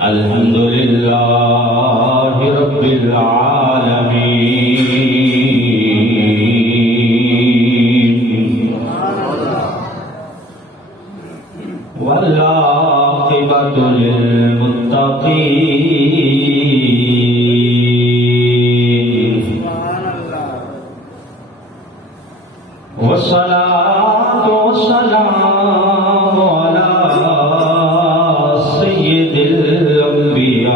الحمدللہ رب العالمین والعاقبۃ للمتقین والصلاة والسلام علی سید الانبیاء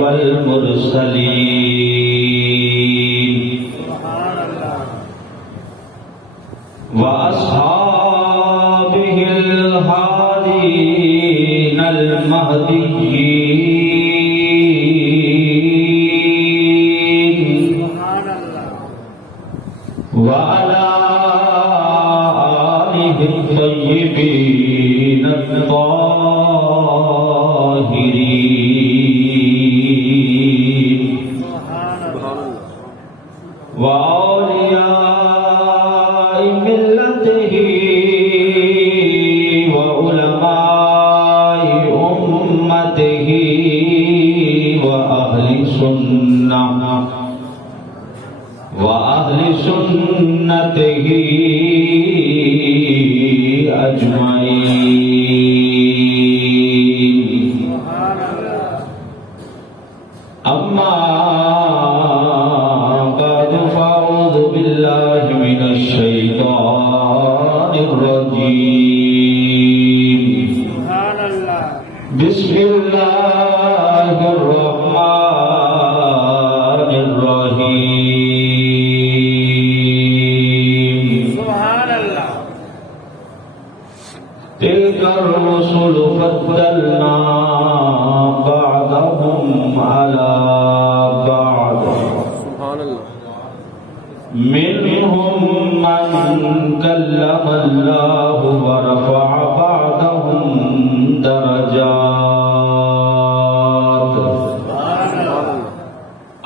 والمرسلین واصحابہ الہادین المہدیین وعلى آلہ الطیبین الطاہرین وأولیاء ملتہ وعلماء امتہ وأهل سنته أجمعين أما بعد فأعوذ بالله من الشيطان الرجيم بسم الله الرحمن الرحيم تلك الرسل فضلنا بعضهم على بعض منهم من كلم الله ورفع بعضهم درجات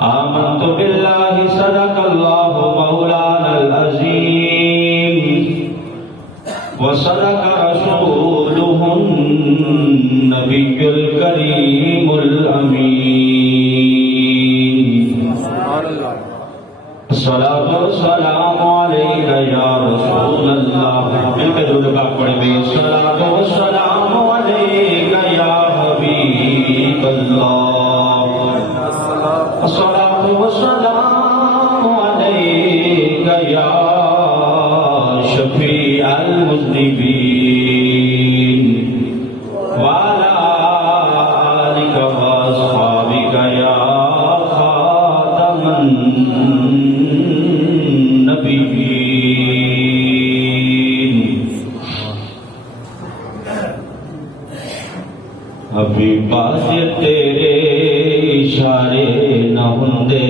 آمنت بالله صدق الله مولانا العظيم وصدق رسوله النبي الكريم الأمين الصلاة والسلام عليك يا رسول الله مل کے درود پاک پڑھیں گے الصلاة والسلام عليك يا حبيب الله الصلاة والسلام عليك يا شفيع المذنبين وعلى آلك وأصحابك يا خاتم النبيين حبیب آج تیرے اشارے نہ ہوندے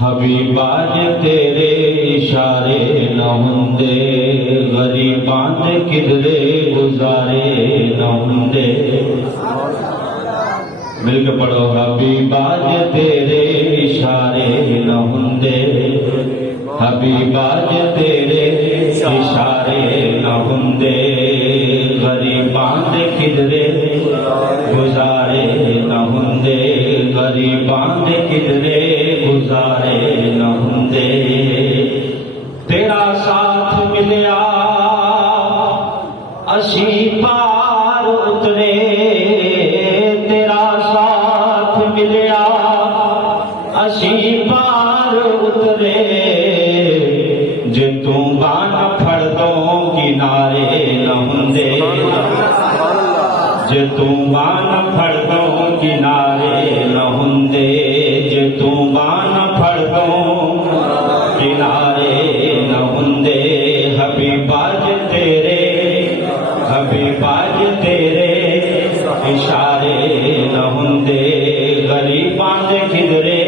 حبیب آج تیرے اشارے نہ ہوندے غریباں دے کدرے گزارے نہ ہوندے مل کے پڑھو حبیب آج تیرے اشارے نہ ہوندے حبیب آج تیرے اشارے نہ ہوندے غریباں دے کدرے گزارے نہ ہوندے غریباں دے کدرے گزارے نہ ہوندے تیرا ساتھ ملیا اسی پار اترے تیرا ساتھ ملیا اسی پار اترے جے توں بان پھڑ دو کنارے نہ ہوندے جے توں بان پھڑ دو کنارے نہ ہوندے جے توں بان پھڑ دو کنارے نہ ہوندے حبیب آج تیرے حبیب آج تیرے اشارے نہ ہوندے غریباں دے کدرے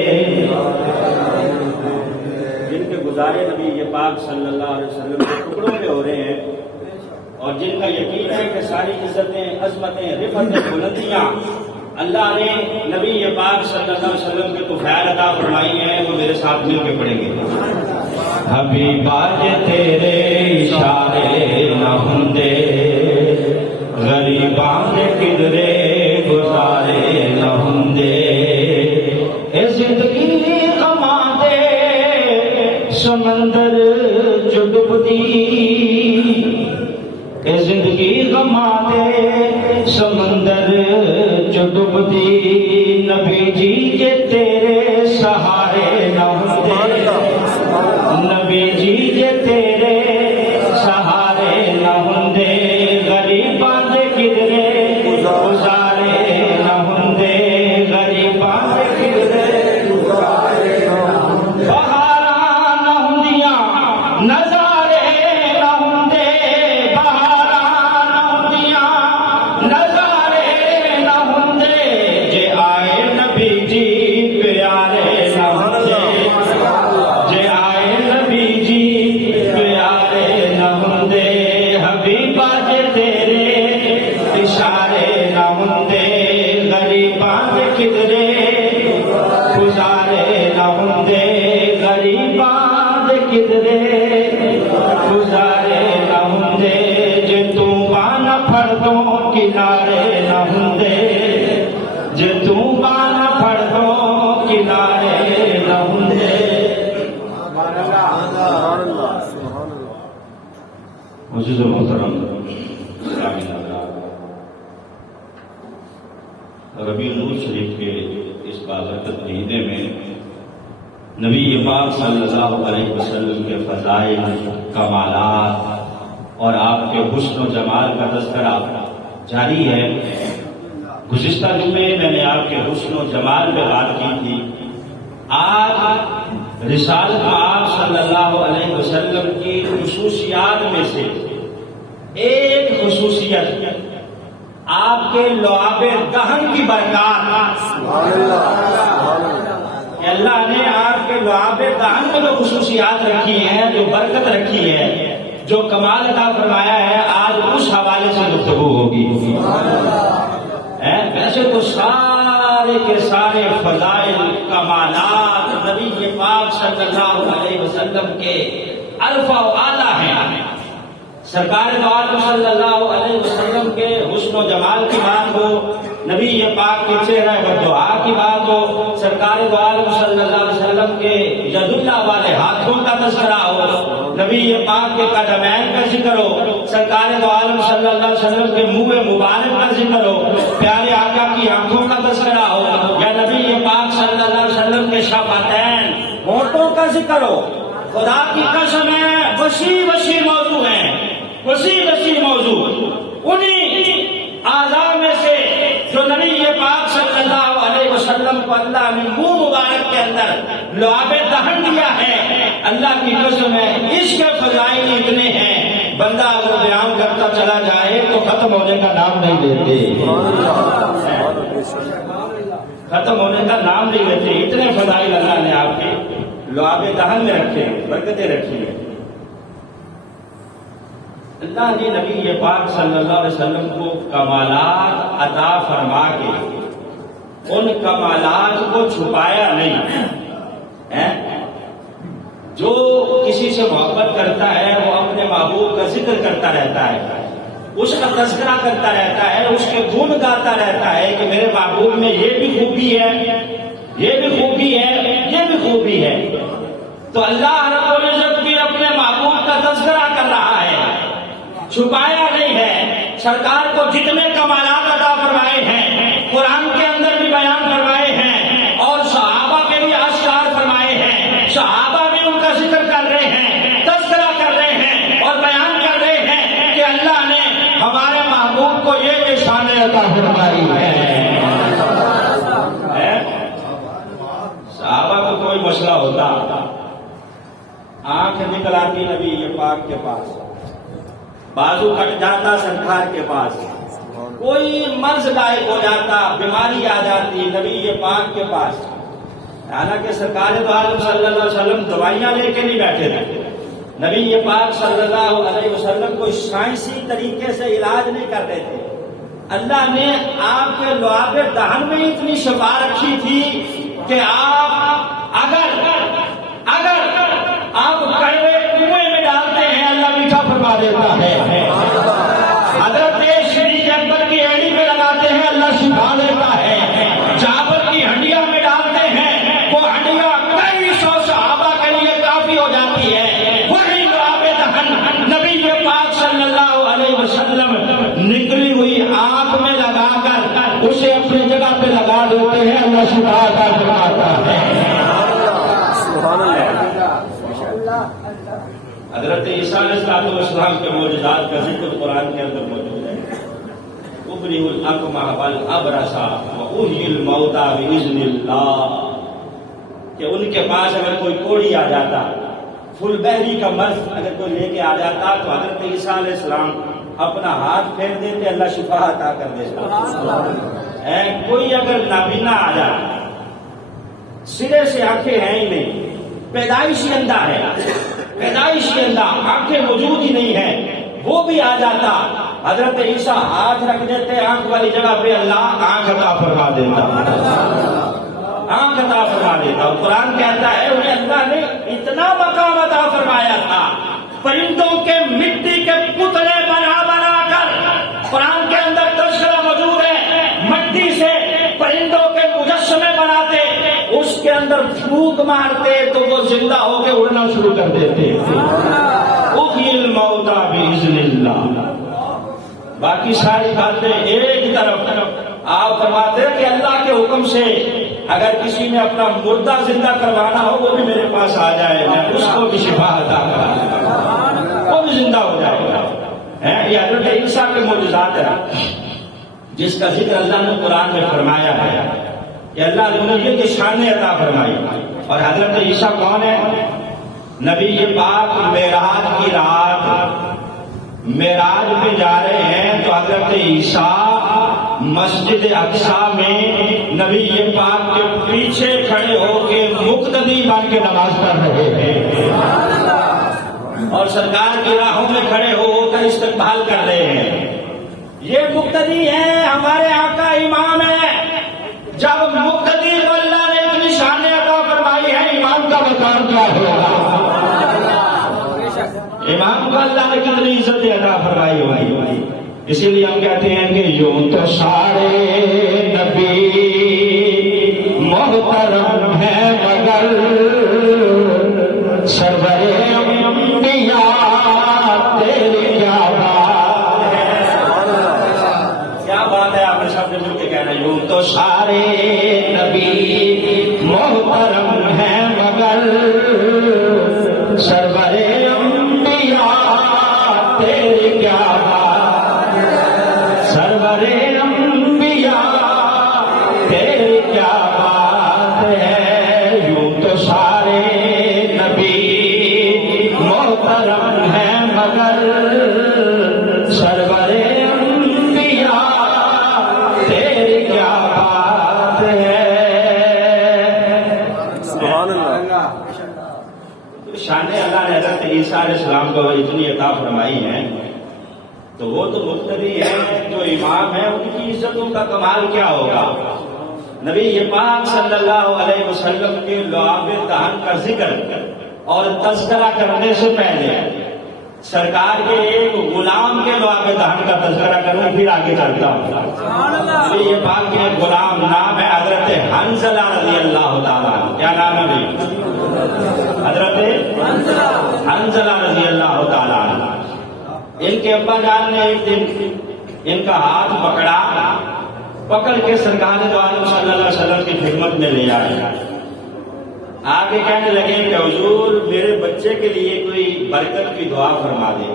جن کے گزارے نبی پاک صلی اللہ علیہ وسلم کے ٹکڑوں میں ہو رہے ہیں اور جن کا یقین ہے کہ ساری عزتیں عظمتیں رفعتیں بلندیاں اللہ نے نبی پاک صلی اللہ علیہ وسلم کے تو خیال عطا فرمائی ہیں وہ میرے ساتھ مل کے پڑھیں گے حبیبا جے تیرے اشارے نہ ہوندے غریباں دے کدرے گزارے نہ ہوندے اے زندگی غماں دے سمندر جو ڈبدی اے زندگی غماں دے سمندر جو ڈبدی نبی جی جے تیرے سہارے نہ ہوندے نبی جی جے تیرے سہارے نہ ہوندے غریباں دے کدرے گزارے نہ ہوندے غریباں دے کدرے گزارے نہ ہوندے بہاراں نہ ہوندیاں نظارے نہ ہوندے بہاراں نہ ہوندیاں نظارے نہ ہوندے جے آئے نبی جی پیارے نہ ہوندے جے آئے نبی جی پیارے نہ ہوندے حبیبا جے تیرے اشارے نہ ہوندے غریباں دے کدرے گزارے نہ ہوندے غریباں دے کدرے گزارے نہ ہوندے جے تو بانا پھڑ دو کنارے نہ ہوندے جے تو بانا پھڑ دو کنارے نہ ہوندے معزز و محترم اسلامی حضرات، ربیع الاول شریف کے اس بابرکت مہینے میں نبی پاک صلی اللہ علیہ وسلم کے فضائل، کمالات اور آپ کے حسن و جمال کا تذکرہ جاری ہے۔ گزشتہ جمعے میں نے آپ کے حسن و جمال پہ بات کی تھی۔ آج رسالت آپ صلی اللہ علیہ وسلم کی خصوصیات میں سے ایک خصوصیت آپ کے لعاب دہن کی برکات، کہ اللہ نے آپ کے لعاب دہن میں جو خصوصیات رکھی ہیں، جو برکت رکھی ہے، جو کمال عطا فرمایا ہے، آج اس حوالے سے گفتگو ہوگی۔ ویسے تو سارے کے سارے فضائل، کمالات نبی پاک صلی اللہ علیہ وسلم کے الفا و اعلیٰ ہیں۔ سرکار دو عالم صلی اللہ علیہ وسلم کے حسن و جمال کی بات ہو، نبی پاک کے چہرہ بدعا کی بات ہو، سرکار دو عالم صلی اللہ علیہ وسلم کے ید اللہ والے ہاتھوں کا تذکرہ ہو، نبی پاک کے قدمین کا ذکر ہو، سرکار دو عالم صلی اللہ علیہ وسلم کے منہ مبارک کا ذکر ہو، پیارے آقا کی آنکھوں کا تذکرہ ہو، یا نبی پاک صلی اللہ علیہ وسلم کے شفتین، ہونٹوں کا ذکر ہو، خدا کی قسم ہے وسیع وسیع موضوع ہیں، وسیع وسیع موضوع۔ انہی اعضاء میں سے جو نبی پاک صلی اللہ علیہ وسلم کو اللہ نے منہ مبارک کے اندر لعاب دہن دیا ہے، اللہ کی قسم ہے اس کے فضائل اتنے ہیں، بندہ اگر بیان کرتا چلا جائے تو ختم ہونے کا نام نہیں لیتے، ختم ہونے کا نام نہیں لیتے، اتنے فضائل اللہ نے آپ کے لعاب دہن میں رکھے، برکتیں رکھی ہیں۔ اللہ نے نبی پاک صلی اللہ علیہ وسلم کو کمالات عطا فرما کے ان کمالات کو چھپایا نہیں۔ جو کسی سے محبت کرتا ہے وہ اپنے محبوب کا ذکر کرتا رہتا ہے، اس کا تذکرہ کرتا رہتا ہے، اس کے گن گاتا رہتا ہے کہ میرے محبوب میں یہ بھی خوبی ہے، یہ بھی خوبی ہے، یہ بھی خوبی ہے۔ تو اللہ رب العزت بھی اپنے محبوب کا تذکرہ کر رہا ہے، چھپایا نہیں ہے۔ سرکار کو جتنے کمالات عطا فرمائے ہیں قرآن کے اندر بھی بیان فرمائے ہیں، اور صحابہ کے بھی آشکار فرمائے ہیں، صحابہ بھی ان کا ذکر کر رہے ہیں، تذکرہ کر رہے ہیں اور بیان کر رہے ہیں کہ اللہ نے ہمارے محبوب کو یہ شان عطا فرمائی ہے۔ صحابہ کو کوئی مسئلہ ہوتا، آنکھ نکل آتی نبی پاک کے پاس، بازو کٹ جاتا سرکار کے پاس، کوئی مرض لائق ہو جاتا، بیماری آ جاتی نبی پاک کے پاس، حالانکہ سرکار دو عالم صلی اللہ علیہ وسلم دوائیاں لے کے نہیں بیٹھے تھے، نبی پاک صلی اللہ علیہ وسلم کو سائنسی طریقے سے علاج نہیں کر رہے تھے۔ اللہ نے آپ کے لعاب دہن میں اتنی شفا رکھی تھی کہ آپ اگر آپ کڑوے کنویں میں ڈالتے ہیں اللہ میٹھا فرما دیتا ہے، حضرت شریف اکبر کی ایڑی میں لگاتے ہیں اللہ شفا دیتا ہے، جابر کی ہنڈیا میں ڈالتے ہیں وہ ہنڈیا کئی سو صحابہ کے لیے کافی ہو جاتی ہے، وہی لعاب دہن نبی پاک صلی اللہ علیہ وسلم نکلی ہوئی آنکھ میں لگا کر اسے اپنی جگہ پہ لگا دیتے ہیں اللہ شفا عطا فرماتا ہے۔ حضرت عیسیٰ علیہ السلام کے معجزات کا ذکر قرآن کے اندر موجود ہے، ابری الاکمہ والابرص واحیی الموتى باذن اللہ، کہ ان کے پاس اگر کوئی کوڑی آ جاتا، فل بحری کا مرض اگر کوئی لے کے آ جاتا تو حضرت عیسیٰ علیہ السلام اپنا ہاتھ پھیر دیتے اللہ شفا عطا کر دیتا۔ کوئی اگر نابینا آ جائے، سرے سے آنکھیں ہیں ہی نہیں، پیدائشی اندھا ہے، پیدائشی اندھا، آنکھیں موجود ہی نہیں ہے، وہ بھی آ جاتا، حضرت عیسیٰ ہاتھ رکھ دیتے آنکھ والی جگہ پہ اللہ آنکھ عطا فرما دیتا، آنکھ عطا فرما دیتا۔ اور قرآن کہتا ہے انہیں اللہ نے اتنا مقام عطا فرمایا تھا، پرندوں کے مٹی کے پتلے بنا بنا کر، قرآن کے اندر تذکرہ موجود ہے، مٹی سے پرندوں کے مجسمے بناتے، اس کے اندر پھونک مارتے تو وہ زندہ ہو کے اڑنا شروع کر دیتے۔ احیی الموتى باذن اللہ۔ باقی ساری باتیں ایک طرف، آپ فرماتے ہیں کہ اللہ کے حکم سے اگر کسی نے اپنا مردہ زندہ کروانا ہو وہ بھی میرے پاس آ جائے، میں اس کو بھی شفا عطا کروں، وہ بھی زندہ ہو جائے گا۔ یہ حضرت عیسیٰ کے معجزات ہیں جس کا ذکر اللہ نے قرآن میں فرمایا ہے کہ اللہ نے یہ شان عطا فرمائی۔ اور حضرت عیسیٰ کون ہے؟ نبی پاک معراج کی رات معراج پہ جا رہے ہیں تو حضرت عیسیٰ مسجد اقصیٰ میں نبی پاک کے پیچھے کھڑے ہو کے مقتدی بن کے نماز پڑھ رہے ہیں، اور سرکار کی راہوں میں کھڑے ہو کر استقبال کر رہے ہیں۔ یہ مقتدی ہے، ہمارے آقا امام ہے۔ جب مقتدی کو اللہ نے اتنی شان عطا فرمائی ہے، امام کا مقام کیا ہوگا؟ امام کو اللہ نے کتنی عزت عطا فرمائی ہوگی۔ اسی لیے ہم کہتے ہیں کہ یوں تو سارے نبی محترم ہیں مگر سرور انبیاء تیری کیا بات ہے۔ کیا بات ہے، آپ نے سب نے مل کے کہنا، یوں تو سارے نبی محترم ہیں مگر سرور انبیاء تیری کیا بات ہے، سرور انبیاء تیری کیا بات ہے۔ یوں تو سارے نبی محترم ہیں مگر سرور انبیاء تیری کیا بات ہے۔ سبحان اللہ۔ شان اللہ نے حضرت عیسیٰ علیہ السلام کو اتنی عطا فرمائی ہے تو وہ تو مقتدی ہے، جو امام ہے ان کی عزتوں کا کمال کیا ہوگا۔ نبی پاک صلی اللہ علیہ وسلم کے لعاب دہن کا ذکر اور تذکرہ کرنے سے پہلے سرکار کے ایک غلام کے لعاب دہن کا تذکرہ کرنا، پھر آگے چلتا ہوں۔ نبی پاک کے غلام نام ہے حضرت حنظلہ رضی اللہ تعالیٰ۔ کیا نام ہے بھائی؟ حضرت حنظلہ رضی اللہ تعالیٰ۔ ان کے ابا جان نے ایک دن ان کا ہاتھ پکڑ کے سرکار دو عالم صلی اللہ علیہ وسلم کی خدمت میں لے آئے، آگے کہنے لگے کہ حضور میرے بچے کے لیے کوئی برکت کی دعا فرما دے۔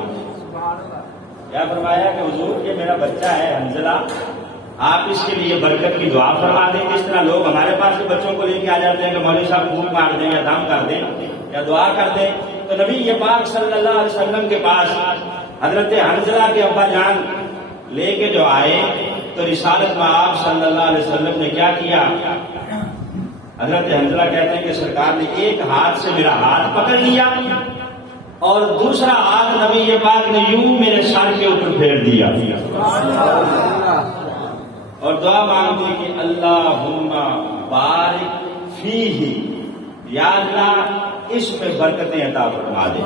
کیا فرمایا کہ حضور یہ میرا بچہ ہے حنظلہ، آپ اس کے لیے برکت کی دعا فرما دیں۔ جس طرح لوگ ہمارے پاس بچوں کو لے کے آ جاتے ہیں کہ مولوی صاحب پھول مار دیں یا دم کر دیں یا دعا کر دیں، تو نبی پاک صلی اللہ علیہ وسلم کے پاس حضرت حنظلہ کے ابا جان لے کے جو آئے تو رسالت میں آپ صلی اللہ علیہ وسلم نے کیا کیا؟ حضرت حنظلہ کہتے ہیں کہ سرکار نے ایک ہاتھ سے میرا ہاتھ پکڑ لیا اور دوسرا ہاتھ نبی پاک نے یوں میرے سر کے اوپر پھیر دیا اور دعا مانگی کہ اللہم بارک فیہ، یا اللہ اس میں برکتیں عطا فرما دے،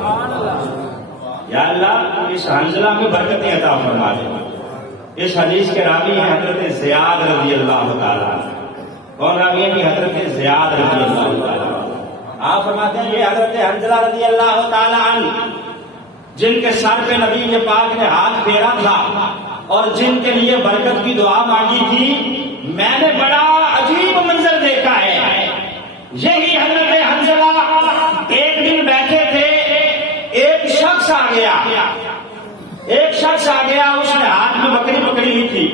یا اللہ اس حنظلہ میں برکتیں عطا فرما دے۔ اس حدیث کے راوی ہیں حضرت زیاد رضی اللہ تعالیٰ، کون راوی ہے؟ حضرت زیاد رضی اللہ تعالیٰ۔ آپ فرماتے ہیں یہ حضرت حنظلہ رضی اللہ تعالیٰ عنہ جن کے سر پہ نبی پاک نے ہاتھ پھیرا تھا اور جن کے لیے برکت کی دعا مانگی تھی، میں نے بڑا عجیب منظر دیکھا ہے۔ یہی حضرت حنظلہ ایک دن بیٹھے تھے، ایک شخص آ گیا، اس نے ہاتھ میں بکری پکڑی ہوئی تھی،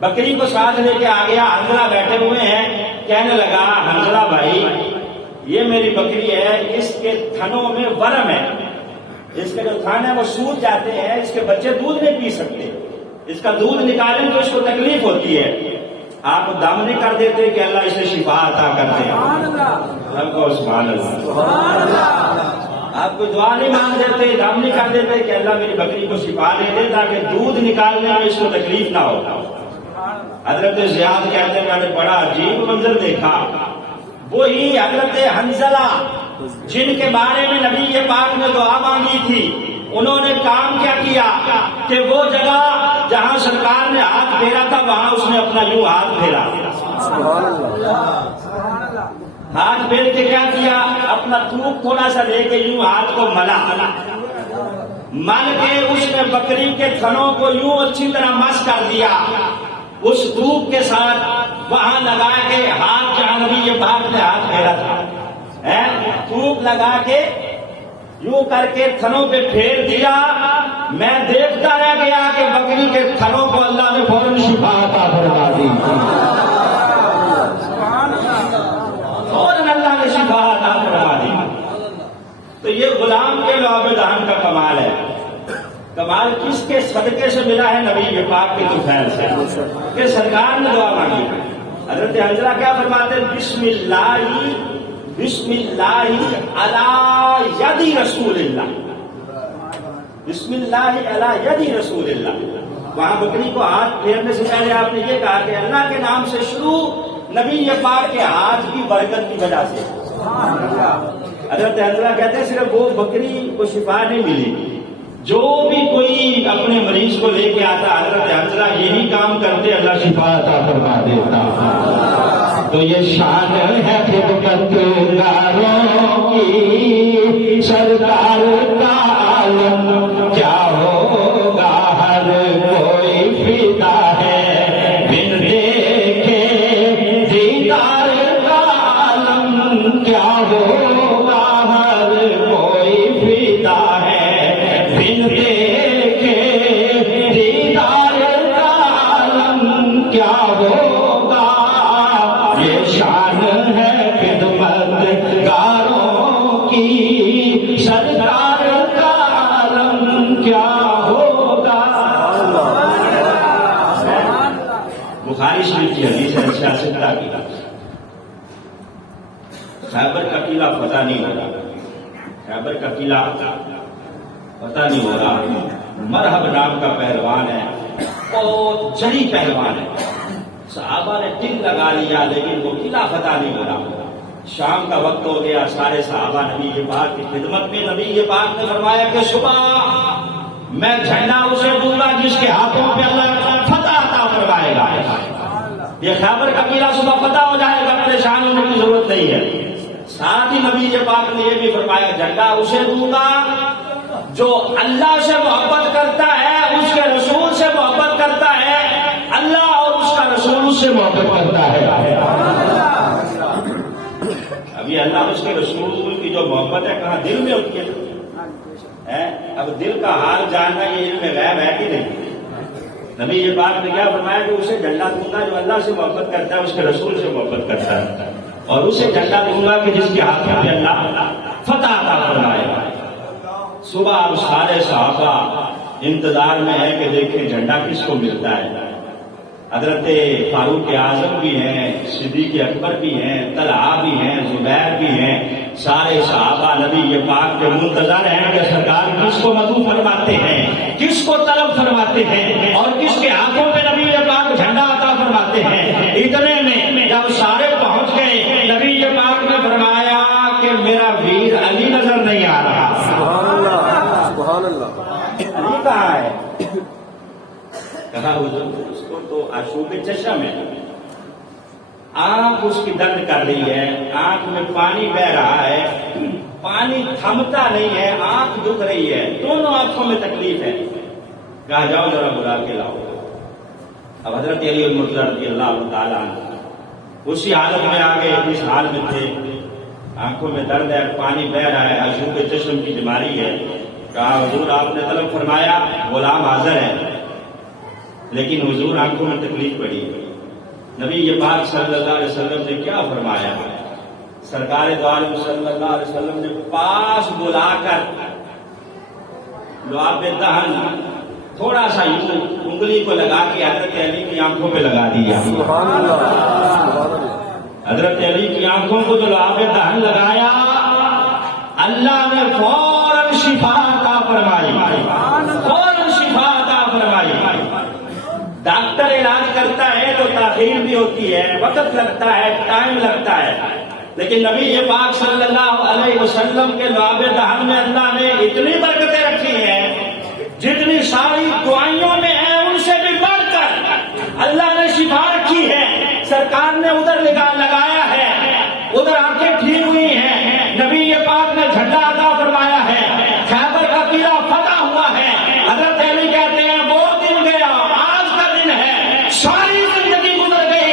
بکری کو ساتھ لے کے آ گیا۔ حنظلہ بیٹھے ہوئے ہیں، کہنے لگا حنظلہ بھائی یہ میری بکری ہے، اس کے تھنوں میں ورم ہے، اس کے جو تھن ہے وہ سوج جاتے ہیں، اس کے بچے دودھ نہیں پی سکتے، اس کا دودھ نکالیں تو اس کو تکلیف ہوتی ہے، آپ دم نہیں کر دیتے کہ اللہ اسے شفا عطا کرتے ہیں؟ سب کو سبحان اللہ۔ آپ کو دعا نہیں مانگ دیتے، دم نہیں کر دیتے کہ اللہ میری بکری کو شفا دے دے تاکہ دودھ نکالنے میں اس کو تکلیف نہ ہو۔ حضرت زیاد کہتے ہیں میں نے بڑا عجیب منظر دیکھا، وہی حضرت حنظلہ جن کے بارے میں نبی پاک نے دعا مانگی تھی، انہوں نے کام کیا کیا کہ وہ جگہ جہاں سرکار نے ہاتھ پھیرا تھا وہاں اس نے اپنا یوں ہاتھ پھیرا، ہاتھ پھیر کے کیا کیا، اپنا تھوک تھوڑا سا لے کے یوں ہاتھ کو مل کے اس نے بکری کے تھنوں کو یوں اچھی طرح مس کر دیا، اس دھوپ کے ساتھ وہاں لگا کے ہاتھ جہاں نبی پاک نے ہاتھ پھیرا تھا، دھوپ لگا کے یوں کر کے تھنوں پہ پھیر دیا۔ میں دیکھتا رہ گیا کہ بکری کے تھنوں کو اللہ نے فوراً شفا عطا فرما دی، فوراً اللہ نے شفا عطا فرما دی۔ تو یہ غلام کے لعب دہن کا کمال ہے۔ کمال کس کے صدقے سے ملا ہے؟ نبی پاک کے طفیل سے، کہ سرکار نے دعا مانگی۔ حضرت حنظلہ کیا فرماتے ہیں؟ بسم اللہ علی یدی رسول اللہ، بسم اللہ علی یدی رسول اللہ۔ وہاں بکری کو ہاتھ پھیرنے سے پہلے آپ نے یہ کہا کہ اللہ کے نام سے شروع، نبی پاک کے ہاتھ کی برکت کی وجہ سے۔ حضرت حنظلہ کہتے ہیں صرف وہ بکری کو شفا نہیں ملی، جو بھی کوئی اپنے مریض کو لے کے آتا حضرت حنظلہ یہی کام کرتے، اللہ شفا عطا فرما دیتا۔ تو یہ شان ہے خدمت گاروں کی، سرکار کا عالم کیا ہوگا، ہر کوئی فدا ہے بن دیکھے دیدار کا عالم کیا ہوگا، ہر کوئی فدا ہے بن دیکھے دیدار کا عالم کیا ہوگا۔ یہ شان ہے خدمت گاروں کی، سرکار کا عالم کیا ہوگا۔ بخاری شریف کی حدیث ہے، سیاست کی خیبر کا قلعہ فتح نہیں ہو رہا، خیبر کا قلعہ فتح نہیں ہو رہا۔ مرحب نام کا پہلوان ہے، بہت جڑی پہلوان ہے، صحابہ نے دل لگا لیا لیکن وہ قلعہ فتح نہیں ہو رہا۔ شام کا وقت ہو گیا، سارے صحابہ نبی پاک کی خدمت میں، نبی پاک نے فرمایا کہ صبح میں جھنڈا اسے دوں گا جس کے ہاتھوں پہ اللہ فتح عطا فرمائے گا۔ یہ خیبر کا قلعہ صبح فتح ہو جائے گا، پریشان ہونے کی ضرورت نہیں ہے۔ ساتھ ہی نبی پاک نے یہ بھی فرمایا جھنڈا اسے دوں گا جو اللہ سے محبت کرتا ہے، اس کے رسول سے محبت کرتا ہے، اللہ اور اس کا رسول اس سے محبت کرتا ہے۔ ابھی اللہ اس کے رسول کی جو محبت ہے کہاں؟ دل میں ہوتی ہے۔ اب دل کا حال جاننا یہ علم غیب ہے کہ نہیں؟ نبی یہ پاک نے کیا فرمایا کہ اسے جھنڈا دوں گا جو اللہ سے محبت کرتا ہے، اس کے رسول سے محبت کرتا ہے، اور اسے جھنڈا دوں گا کہ جس کے ہاتھ میں اللہ فتح عطا فرمائے گا۔ صبح اب سارے صحابہ انتظار میں ہے کہ دیکھیں جھنڈا کس کو ملتا ہے۔ حضرت فاروق اعظم بھی ہیں، صدیق اکبر بھی ہیں، طلحہ بھی ہیں، زبیر بھی ہیں، سارے صحابہ نبی پاک کے منتظر ہیں کہ سرکار کس کو مدعو فرماتے ہیں، کس کو طلب فرماتے ہیں، اور کس کے ہاتھوں پہ نبی پاک جھنڈا عطا فرماتے ہیں۔ اتنے میں جب سارے پہنچ گئے، نبی پاک نے فرمایا کہ میرا ویر علی کہاں ہے؟ کہا حضور اس کو تو آشوب چشم ہے، آنکھ اس کی درد کر رہی ہے، آنکھ میں پانی بہ رہا ہے، پانی تھمتا نہیں ہے، آنکھ دکھ رہی ہے، دونوں آنکھوں میں تکلیف ہے۔ کہا جاؤ ذرا بلا کے لاؤ۔ اب حضرت علی المرتضی رضی اللہ تعالیٰ عنہ اسی حالت میں آگے اس حال میں تھے، آنکھوں میں درد ہے، پانی بہ رہا ہے، آشوب چشم کی بیماری ہے۔ کہا حضور آپ نے طلب فرمایا، غلام حاضر ہے، لیکن حضور آنکھوں میں تکلیف پڑی۔ نبی یہ پاک صلی اللہ علیہ وسلم نے کیا فرمایا؟ سرکار دو عالم صلی اللہ علیہ وسلم نے پاس بلا کر لعاب دہن تھوڑا سا یوں انگلی کو لگا کے حضرت علی کی آنکھوں پہ لگا دیا۔ حضرت علی کی آنکھوں کو جو لعاب دہن لگایا، اللہ نے فوراً شفا عطا فرمائی، فوراً شفا عطا فرمائی۔ ڈاکٹر علاج کرتا ہے تو تاخیر بھی ہوتی ہے، وقت لگتا ہے، ٹائم لگتا ہے، لیکن نبی یہ پاک صلی اللہ علیہ وسلم کے لعاب دہن میں اللہ نے اتنی برکتیں رکھی ہیں، جتنی ساری دعائیوں میں ہیں ان سے بھی بڑھ کر اللہ نے شفا رکھی ہے۔ سرکار نے ادھر لگایا ہے، ادھر آنکھیں ٹھیک ہوئی ہیں، نبی یہ پاک نے جھنڈا عطا فرمایا ہے، خیبر کا قلعہ فتح ہوا ہے۔ حضرت علی کہتے ہیں وہ دن گیا، آج کا دن ہے، ساری زندگی گزر گئی،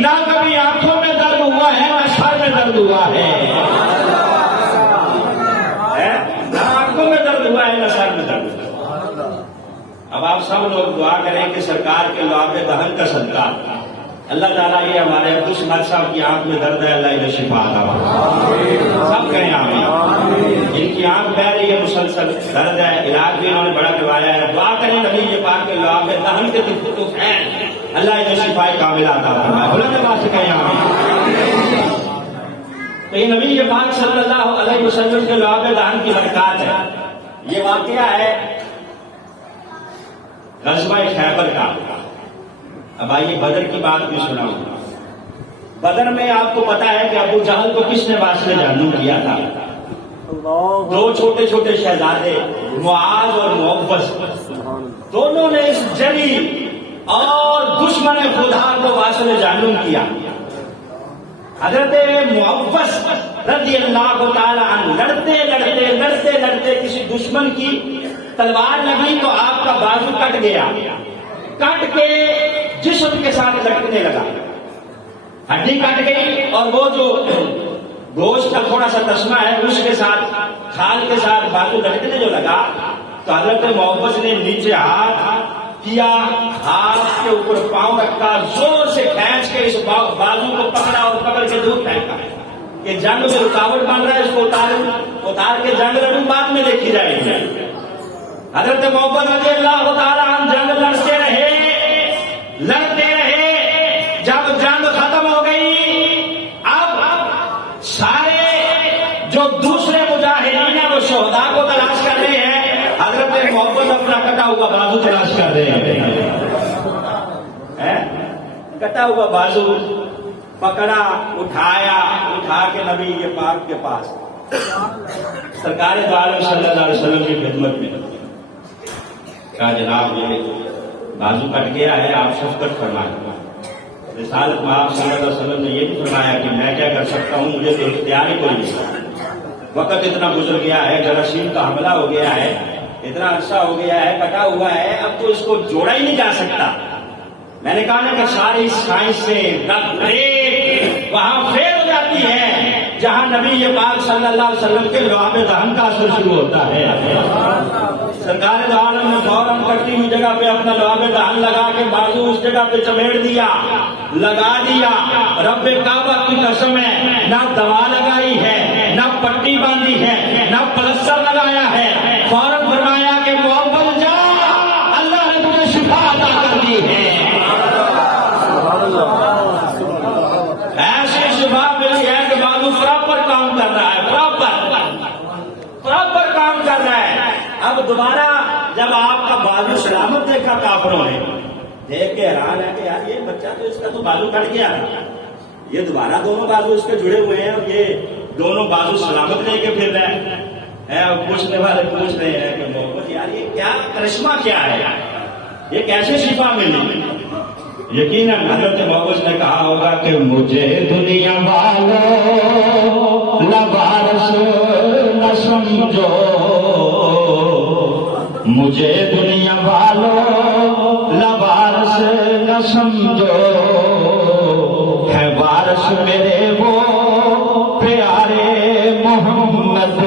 نہ کبھی آنکھوں میں درد ہوا ہے نہ سر میں درد ہوا ہے، نہ آنکھوں میں درد ہوا ہے نہ سر میں درد ہوا ہے۔ اب آپ سب لوگ دعا کریں کہ سرکار کے لعاب دہن کا صدقہ اللہ تعالیٰ یہ ہمارے عبدالس مر صاحب کی آنکھ میں درد ہے، اللہ انہیں شفا عطا فرمائے، سب کہیں آمین۔ جن کی آنکھ بہ رہی ہے مسلسل درد ہے، علاج بھی انہوں نے بڑا کروایا ہے، دعا کریں نبی یہ پاک کے لعاب دہن کے لطف ہیں، اللہ انہیں شفا کاملہ عطا فرمائے، بلند آواز سے کہیں آمین۔ تو یہ نبی یہ پاک صلی اللہ علیہ وسلم کے لعاب دہن کی برکات ہے۔ یہ واقعہ ہے غزوہ خیبر کا۔ اب آئیے بدر کی بات بھی سناؤں۔ بدر میں آپ کو پتا ہے کہ ابو جہل کو کس نے واسطے جہنم کیا تھا؟ دو چھوٹے چھوٹے شہزادے معاذ اور موفز، دونوں نے اس جلی اور دشمن خدا کو واسطے جہنم کیا۔ حضرت موفز رضی اللہ تعالی عنہ لڑتے کسی دشمن کی تلوار لگی تو آپ کا بازو کٹ گیا، کٹ کے جسم کے ساتھ لٹکنے لگا، ہڈی کٹ گئی، اور وہ جو گوشت کا تھوڑا سا تسمہ ہے اس کے ساتھ کھال کے ساتھ بازو لٹکنے جو لگا، تو حضرت محبت نے نیچے ہاتھ کیا، ہاتھ کے اوپر پاؤں رکھا، زور سے کھینچ کے اس بازو کو پکڑا اور پکڑ کے دور پھینکا کہ جنگ میں رکاوٹ بن رہا ہے، اس کو اتار کے جنگ لڑوں، بعد میں دیکھی جائے گی۔ حضرت محبت رضی اللہ تعالیٰ عنہ جنگ لڑتے رہے، جب جنگ ختم ہو گئی، اب سارے جو دوسرے مجاہدین ہیں وہ شہداء کو تلاش کر رہے ہیں، حضرت محبت اپنا کٹا ہوا بازو تلاش کر رہے ہیں، کٹا ہوا بازو پکڑا، اٹھا کے نبی یہ پاک کے پاس سرکار دو عالم صلی اللہ علیہ وسلم کی خدمت میں کہا جناب یہ بازو کٹ گیا ہے، آپ شفقت فرمائیں۔ رسالت میں آپ صلی اللہ علیہ وسلم نے یہ بھی فرمایا کہ میں کیا کر سکتا ہوں، مجھے تو اختیار ہی کوئی نہیں، وقت اتنا گزر گیا ہے، جراثیم کا حملہ ہو گیا ہے، اتنا عرصہ ہو گیا ہے، کٹا ہوا ہے، اب تو اس کو جوڑا ہی نہیں جا سکتا۔ میں نے کہا نا کہ ساری سائنس سے وہاں فیل ہو جاتی ہے جہاں نبی یہ پاک صلی اللہ علیہ وسلم کے لعاب دہن کا اثر شروع ہوتا ہے۔ سرکار دو عالم نے فوراً کٹی ہوئی جگہ پہ اپنا لعاب دہن لگا کے بازو اس جگہ پہ چمیڑ دیا، لگا دیا۔ رب کعبہ کی قسم ہے، نہ دوا لگائی ہے، نہ پٹی باندھی ہے، نہ پلسٹر لگایا ہے، فوراً فرمایا کہ محبت جا، اللہ نے تجھے شفا عطا کر دی ہے۔ ایسی شفا ملی ہے کہ بازو پراپر کام کر رہا ہے، پراپر کام کر رہا ہے۔ اب دوبارہ جب آپ کا بازو سلامت دیکھا کافروں نے، دیکھ کے حیران ہے کہ یار یہ بچہ تو اس کا تو بازو کٹ گیا، یہ دوبارہ دونوں بازو اس کے جڑے ہوئے ہیں اور یہ دونوں بازو سلامت لے کے پھر رہے ہیں۔ پوچھنے والے پوچھ رہے ہیں کہ محبت یار یہ کیا کرشمہ کیا ہے، یہ کیسے شفا ملی؟ یقیناً حضرت محمد نے کہا ہوگا کہ مجھے دنیا والوں لوارث نہ سمجھو، مجھے دنیا والوں لوارث نہ سمجھو، ہے وارث میرے وہ پیارے محمد،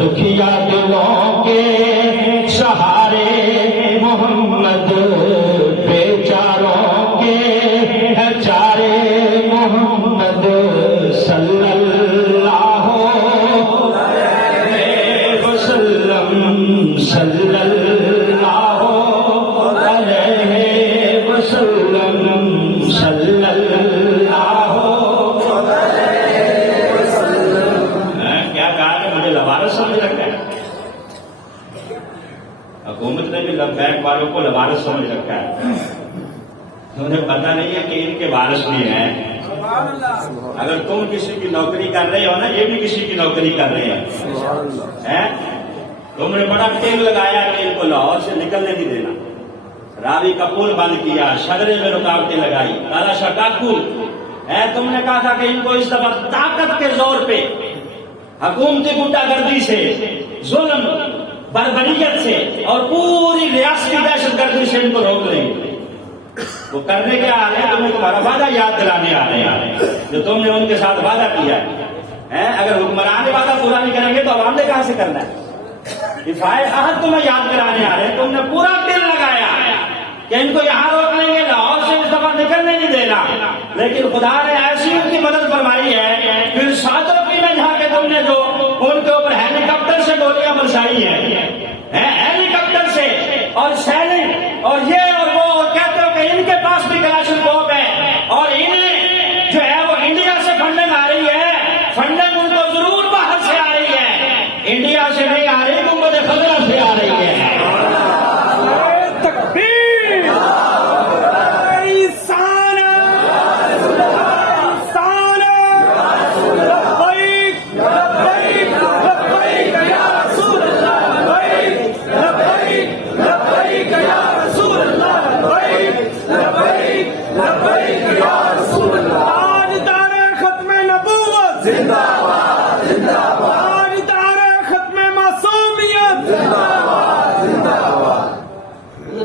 دکھیا دلوں کے سہارے محمد، بیچاروں کے چارے محمد، صلی اللہ علیہ وسلم، صلی اللہ علیہ وسلم، صلی اللہ علیہ وسلم۔ کیا کہا کہ مجھے لوارث سمجھ رکھا ہے؟ حکومت نے بھی لبیک والوں کو لوارث سمجھ رکھا ہے، انہیں پتہ نہیں ہے کہ ان کے وارث بھی ہیں۔ اگر تم کسی کی نوکری کر رہے ہو نا، یہ بھی کسی کی نوکری کر رہے ہیں۔ تم نے بڑا ٹینگ لگایا کہ ان کو لاہور سے نکلنے نہیں دینا، راوی کا پل بند کیا، شجرے میں رکاوٹیں لگائی، تالا شاہ ڈاکو تم نے کہا تھا کہ ان کو اس دفعہ طاقت کے زور پہ، حکومتی غنڈہ گردی سے، ظلم بربریت سے اور پوری ریاستی دہشت گردی سے ان کو روک لیں گے۔ وہ کرنے کے آ رہے ہیں، تمہیں تمہارا وعدہ یاد دلانے آ رہے ہیں جو تم نے ان کے ساتھ وعدہ کیا ہے۔ اگر حکمران وعدہ پورا نہیں کریں گے تو عوام نے کہاں سے کرنا ہے؟ دفاع عہد تمہیں یاد کرانے آ رہے ہیں، تم نے پورا دل لگایا کہ ان کو یہاں روک لیں گے، لاہور سے اس دفعہ نکلنے نہیں دینا، لیکن خدا نے ایسی ان کی مدد فرمائی ہے، پھر ساتوں کی میں جہاں کے تم نے جو ان کے اوپر ہیلی کاپٹر سے گولیاں برسائی ہیں، ہیلی کاپٹر سے، اور سینک اور یہ اور وہ، اور کہتے ہو کہ ان کے پاس بھی کلاشنکوف ہے، اور انہیں جو ہے وہ انڈیا سے فنڈنگ آ رہی ہے، فنڈنگ ان کو ضرور باہر سے آ رہی ہے، انڈیا سے نہیں آ رہی، گنبد خضرا سے آ رہی ہے۔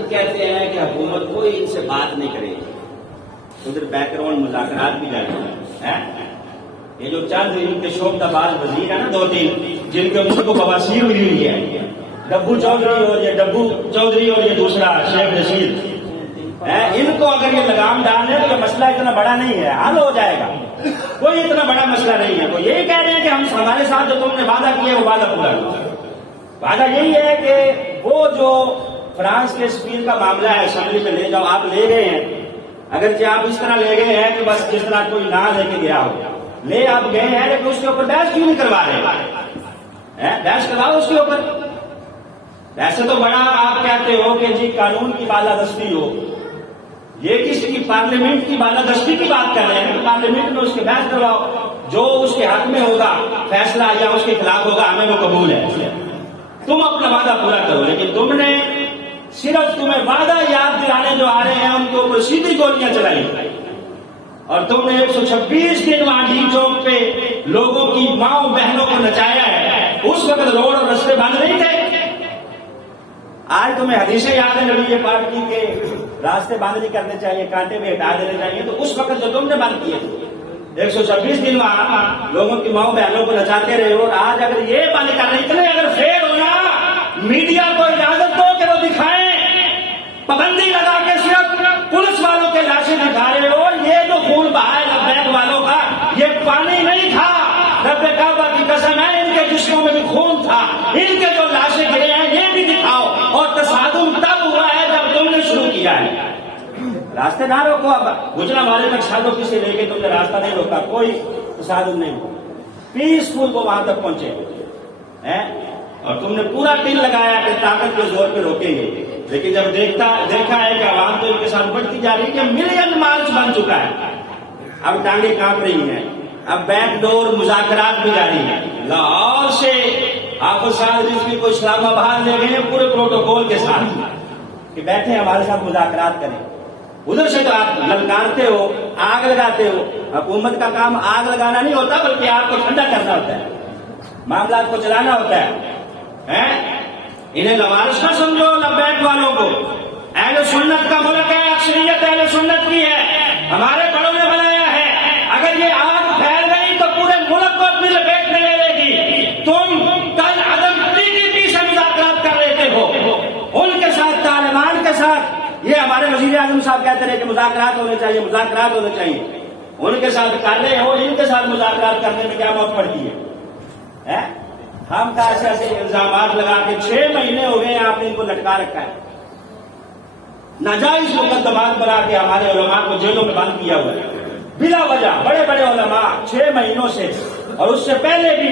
کہتے ہیں کہ حکومت کوئی ان سے بات نہیں کرے گی، ادھر بیک گراؤنڈ مذاکرات بھی جاری ہیں۔ یہ جو چند ان کے شوبدہ باز وزیر ہیں نا، دو تین، جن کے ملک کو بواسیر ہوئی ہوئی ہے، ڈبو چودھری اور یہ دوسرا شیخ رشید، ان کو اگر یہ لگام ڈالنے تو یہ مسئلہ اتنا بڑا نہیں ہے، حل ہو جائے گا، کوئی اتنا بڑا مسئلہ نہیں ہے۔ وہ یہی کہہ رہے ہیں کہ ہم ہمارے ساتھ جو تم نے وعدہ کیا وہ وعدہ پورا کرو۔ وعدہ یہی ہے کہ وہ جو فرانس کے سفیر کا معاملہ ہے، اسمبلی میں لے جاؤ، آپ لے گئے ہیں، اگرچہ آپ اس طرح لے گئے ہیں کہ بس جس طرح کوئی نہ لے کے گیا ہو، لے آپ گئے ہیں، لیکن اس کے اوپر بحث کیوں نہیں کروا رہے؟ بحث کرواؤ اس کے اوپر۔ ویسے تو بڑا آپ کہتے ہو کہ جی قانون کی بالادستی ہو، یہ کسی کی پارلیمنٹ کی بالادستی کی بات کر رہے ہیں کہ پارلیمنٹ میں اس کے بحث کرواؤ، جو اس کے حق میں ہوگا فیصلہ یا اس کے خلاف ہوگا ہمیں وہ قبول ہے، تم اپنا وعدہ پورا کرو۔ لیکن تم نے صرف تمہیں وعدہ یاد دلانے جو آ رہے ہیں ان کے اوپر سیدھی گولیاں چلائی، اور تم نے 126 دن وہاں ڈی چوک پہ لوگوں کی ماؤں بہنوں کو نچایا ہے، اس وقت روڈ اور رستے بند نہیں تھے۔ آج تمہیں حدیثیں یاد ہے نبی پاک کی کہ راستے بند نہیں کرنے چاہیے، کانٹے بھی ہٹا دینے چاہیے، تو اس وقت جو تم نے بند کیے تھے 126 دن وہاں لوگوں کی ماؤں بہنوں کو نچاتے رہے ہو، اور آج اگر یہ بند کرنے اتنے اگر فیل ہونا، میڈیا کو اجازت دو کہ وہ دکھائیں، پابندی لگا کے صرف پولیس والوں کے لاشیں دکھا رہے ہو، یہ جو خون بہا ہے لبیک والوں کا یہ پانی نہیں تھا، رب کعبہ کی قسم ہے ان کے جسموں میں بھی خون تھا، ان کے جو لاشیں گرے ہیں یہ بھی دکھاؤ۔ اور تصادم تب ہوا ہے جب تم نے شروع کیا ہے، راستے نہ روکو، اب گجرا والے تک سادوں کسی لے کے تم نے راستہ نہیں روکا، کوئی تصادم نہیں ہوا، پیسفل کو وہاں تک پہنچے، اور تم نے پورا دل لگایا کہ طاقت کے زور پہ روکیں گے، لیکن جب دیکھا ہے کہ عوام تو ان کے ساتھ بڑھتی جا رہی ہے، کہ ملین مارچ بن چکا ہے، اب ٹانگیں کانپ رہی ہیں، اب بیک ڈور مذاکرات بھی جاری ہیں، لاہور سے حافظ صاحب رضوی کو اسلام آباد لے گئے پورے پروٹوکول کے ساتھ کہ بیٹھے ہمارے ساتھ مذاکرات کریں. ادھر سے تو آپ للکارتے ہو, آگ لگاتے ہو. حکومت کا کام آگ لگانا نہیں ہوتا بلکہ آپ کو ٹھنڈا کرنا ہوتا ہے, معاملات کو چلانا ہوتا ہے. انہیں لوارث نہ سمجھو لبیک والوں کو. اہل سنت کا ملک ہے, اکثریت اہل سنت کی ہے, ہمارے بڑوں نے بنایا ہے. اگر یہ آگ پھیل گئی تو پورے ملک کو اپنی لپیٹ میں لے لے گی. تم کل عدم PDP سے مذاکرات کر رہے ہو, ان کے ساتھ طالبان کے ساتھ. یہ ہمارے وزیر اعظم صاحب کہتے رہے کہ مذاکرات ہونے چاہیے, مذاکرات ہونے چاہیے. ان کے ساتھ کر رہے ہو, ان کے ساتھ مذاکرات کرنے میں کیا موت پڑتی ہے؟ ہم کا ایسے ایسے الزامات لگا کے 6 مہینے ہو گئے آپ نے ان کو لٹکا رکھا ہے. ناجائز مقدمات بنا کے ہمارے علماء کو جیلوں میں بند کیا ہوا ہے بلا وجہ. بڑے بڑے علماء 6 مہینوں سے, اور اس سے پہلے بھی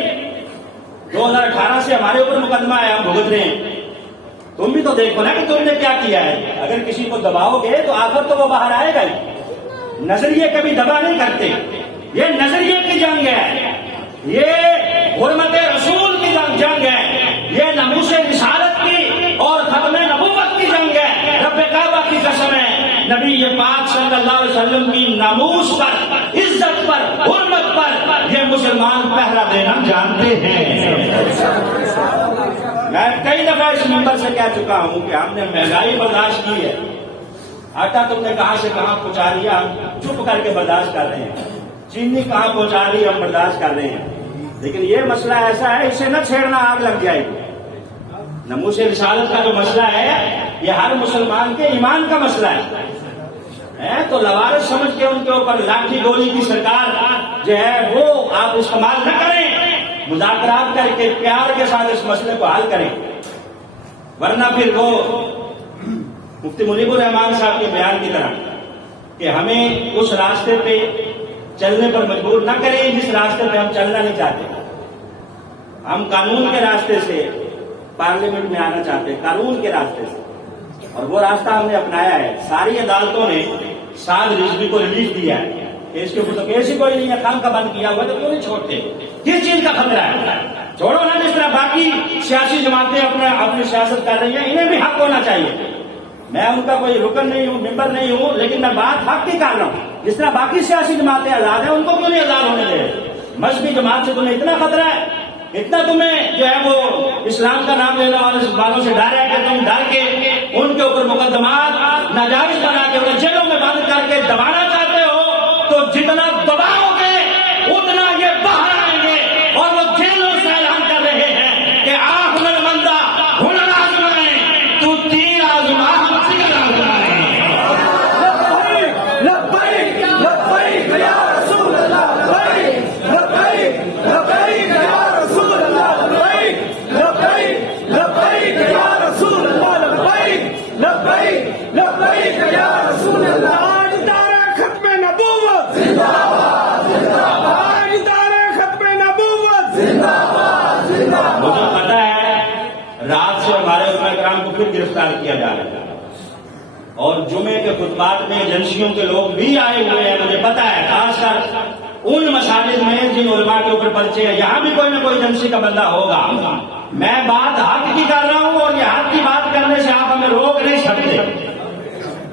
2018 سے ہمارے اوپر مقدمہ ہے, ہم بھگت رہے ہیں. تم بھی تو دیکھو نا کہ تم نے کیا کیا ہے. اگر کسی کو دباؤ گے تو آخر تو وہ باہر آئے گا ہی. نظریے کبھی دبا نہیں کرتے. یہ نظریے کی جنگ ہے, یہ حرمت رسول کی جنگ ہے, یہ ناموس رسالت کی اور ختم نبوت کی جنگ ہے. رب کعبہ کی قسم ہے, نبی پاک صلی اللہ علیہ وسلم کی ناموس پر, عزت پر, حرمت پر یہ مسلمان پہرا دینا جانتے ہیں. میں کئی دفعہ اس ممبر سے کہہ چکا ہوں کہ ہم نے مہنگائی برداشت کی ہے. آٹا تم نے کہاں سے کہاں پہنچا دیا, ہم چپ کر کے برداشت کر رہے ہیں. چینی کہاں پہنچا دی, ہم برداشت کر رہے ہیں. لیکن یہ مسئلہ ایسا ہے, اسے نہ چھیڑنا, آگ لگ جائے گی. ناموس رسالت کا جو مسئلہ ہے یہ ہر مسلمان کے ایمان کا مسئلہ ہے. تو لوارث سمجھ کے ان کے اوپر لاٹھی گولی کی سرکار جو ہے وہ آپ استعمال نہ کریں. مذاکرات کر کے پیار کے ساتھ اس مسئلے کو حل کریں, ورنہ پھر وہ مفتی منیب الرحمان صاحب کے بیان کی طرح کہ ہمیں اس راستے پہ چلنے پر مجبور نہ کریں جس راستے پہ ہم چلنا نہیں چاہتے. ہم قانون کے راستے سے پارلیمنٹ میں آنا چاہتے ہیں, قانون کے راستے سے, اور وہ راستہ ہم نے اپنایا ہے. ساری عدالتوں نے سعد رضوی کو ریلیف دیا ہے کہ اس کے اوپر تو کیس ہی کوئی نہیں ہے, کام کا بند کیا ہوا, تو کیوں نہیں چھوڑتے؟ کس چیز کا خطرہ ہے؟ چھوڑو نا. جس طرح باقی سیاسی جماعتیں اپنی سیاست کر رہی ہیں, انہیں بھی حق ہونا چاہیے. میں ان کا کوئی رکن نہیں ہوں, ممبر نہیں ہوں, لیکن میں بات حق کی کر رہا ہوں. جس طرح باقی سیاسی جماعتیں آزاد ہیں, ان کو کیوں نہیں آزاد ہونے دے؟ مذہبی جماعت سے تمہیں اتنا خطرہ ہے, اتنا تمہیں جو ہے وہ اسلام کا نام لینے والے والوں سے ڈر ہے کہ تم ڈر کے ان کے اوپر مقدمات ناجائز بنا کے انہیں جیلوں میں بند کر کے دبانا چاہتے ہو. تو جتنا دباؤ گے اتنا یہ باہر آئیں گے, اور وہ جیلوں سے اعلان کر رہے ہیں کہ آپ ہنر مندہ ہنر آزمائیں, تو تیر آزما تیر آزمائیں. لبیک لبیک یا رسول اللہ, لبیک لبیک لبیک یا رسول اللہ, لبیک لبیک لبیک یا رسول اللہ, لبیک لبیک لبیک یا رسول اللہ. آج دارِ ختم نبوت زندہ باد, زندہ باد. آج دارِ ختم نبوت زندہ باد, زندہ باد. مجھے پتا ہے رات سے ہمارے علماء کرام کو پھر گرفتار کیا جا رہا ہے, اور جمعے کے خطبات میں ایجنسیوں کے لوگ بھی آئے ہوئے ہیں. مجھے پتا ہے خاص کر ان مساجد میں جن علماء کے اوپر پرچے ہیں, یہاں بھی کوئی نہ کوئی ایجنسی کا بندہ ہوگا. میں بات حق کی کر رہا ہوں, اور یہ حق کی بات کرنے سے آپ ہمیں روک نہیں سکتے.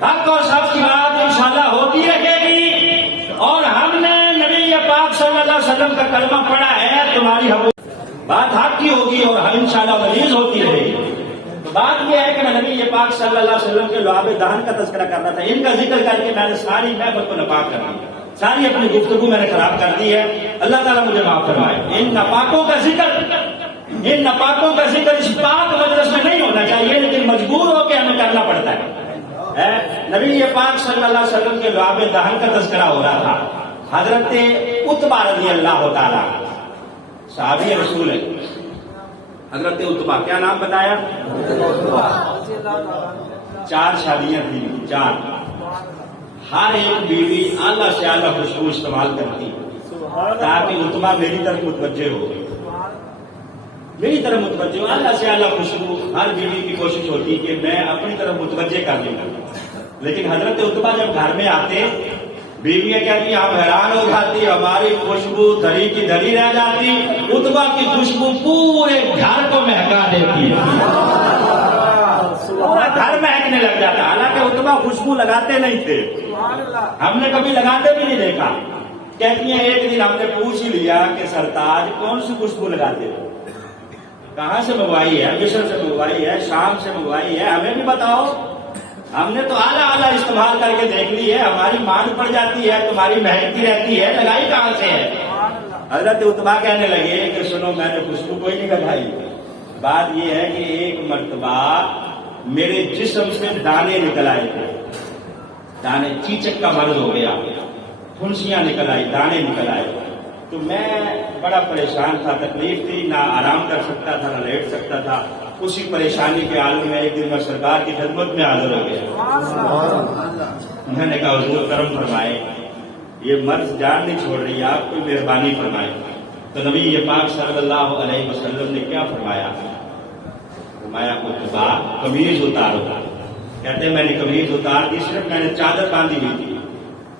حق اور سچ کی بات انشاءاللہ ہوتی رہے گی, اور ہم نے نبی پاک صلی اللہ علیہ وسلم کا کلمہ پڑھا ہے. تمہاری بات حق کی ہوگی اور انشاءاللہ ریلیز ہوتی رہے گی. بات یہ ہے کہ میں نبی پاک صلی اللہ علیہ وسلم کے لعاب دہن کا تذکرہ کرنا تھا. ان کا ذکر کر کے میں نے ساری محفل کو ناپاک کر دی, ساری اپنی گفتگو میں نے خراب کر دی ہے. اللہ تعالیٰ مجھے معاف فرمائے. ان ناپاکوں کا ذکر اس پاک مجلس میں نہیں ہونا چاہیے, لیکن مجبور ہو کے ہمیں کرنا پڑتا ہے. نبی پاک صلی اللہ علیہ وسلم کے لعاب دہن کا تذکرہ ہو رہا تھا. حضرت عتبہ رضی اللہ تعالیٰ صحابی رسول ہے. حضرت عتبہ, کیا نام بتایا؟ 4 شادیاں تھیں, 4. ہر ایک بیوی اعلیٰ سے اعلیٰ خوشبو استعمال کرتی تاکہ عتبہ میری طرف متوجہ ہو, میری طرف متوجہ ہو. اعلیٰ سے اعلیٰ خوشبو ہر بیوی کی کوشش ہوتی کہ میں اپنی طرف متوجہ کر دوں. لیکن حضرت عتبہ جب گھر میں آتے, بیویاں کہتی ہیں ہم حیران ہو جاتی، ہماری خوشبو دھری کی دھری رہ جاتی، عتبہ کی خوشبو پورے گھر کو مہکا دیتی ہے، پورا گھر مہکنے لگ جاتا، حالانکہ عتبہ خوشبو لگاتے نہیں تھے، ہم نے کبھی لگاتے بھی نہیں دیکھا۔ کہتی ہیں ایک دن ہم نے پوچھ ہی لیا کہ سرتاج کون سی خوشبو لگاتے ہو؟ کہاں سے منگوائی ہے؟ مصر سے منگوائی ہے، شام سے منگوائی ہے، ہمیں بھی بتاؤ، ہم نے تو اعلیٰ استعمال کر کے دیکھ لی ہے، ہماری مان پڑ جاتی ہے، تمہاری مہکتی رہتی ہے، لگائی کہاں سے ہے؟ حضرت عتبہ کہنے لگے کہ سنو میں نے خوشبو کوئی نہیں لگائی، بات یہ ہے کہ ایک مرتبہ میرے جسم سے دانے نکل آئے تھے، دانے، چیچک کا مرض ہو گیا، پھنسیاں نکل آئی، دانے نکل آئے، تو میں بڑا پریشان تھا، تکلیف تھی، نہ آرام کر سکتا تھا نہ لیٹ سکتا تھا، اسی پریشانی کے عالم میں ایک دن میں سرکار کی خدمت میں حاضر ہو گیا۔ میں نے کہا حضور کرم فرمائے، یہ مرض جان نہیں چھوڑ رہی، آپ کوئی مہربانی فرمائے۔ تو نبی پاک صلی اللہ علیہ وسلم نے کیا فرمایا؟ فرمایا عتبہ قمیض اتارو۔ کہتے ہیں میں نے قمیض اتار دی، صرف میں نے چادر باندھی ہوئی تھی۔